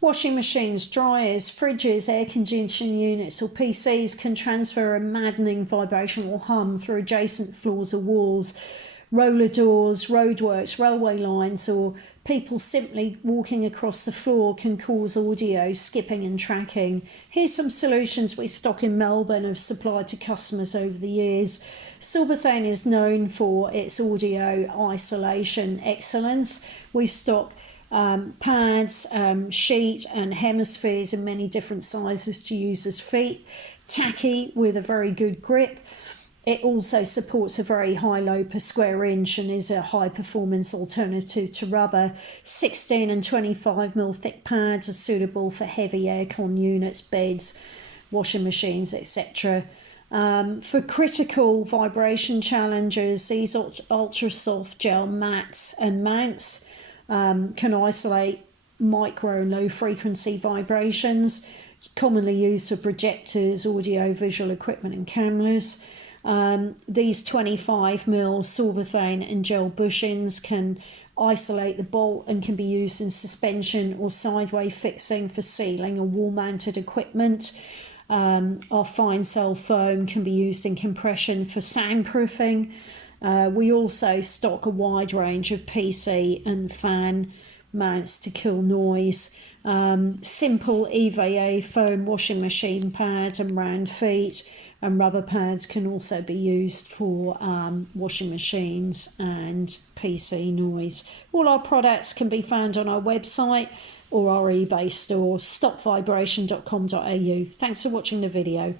Washing machines, dryers, fridges, air conditioning units or PCs can transfer a maddening vibrational hum through adjacent floors or walls. Roller doors, roadworks, railway lines, or people simply walking across the floor can cause audio skipping and tracking. Here's some solutions we stock in Melbourne have supplied to customers over the years. Silverthane is known for its audio isolation excellence. We stock pads, sheet and hemispheres in many different sizes to use as feet. Tacky with a very good grip. It also supports a very high low per square inch and is a high performance alternative to rubber. 16 and 25mm thick pads are suitable for heavy aircon units, beds, washing machines, etc. For critical vibration challenges, these ultra soft gel mats and mounts can isolate micro and low frequency vibrations, commonly used for projectors, audio visual equipment and cameras. These 25mm Silverthane and gel bushings can isolate the bolt and can be used in suspension or sideway fixing for ceiling or wall mounted equipment. Our fine cell foam can be used in compression for soundproofing. We also stock a wide range of PC and fan mounts to kill noise. Simple EVA foam washing machine pads and round feet and rubber pads can also be used for washing machines and PC noise. All our products can be found on our website or our eBay store, stopvibration.com.au. Thanks for watching the video.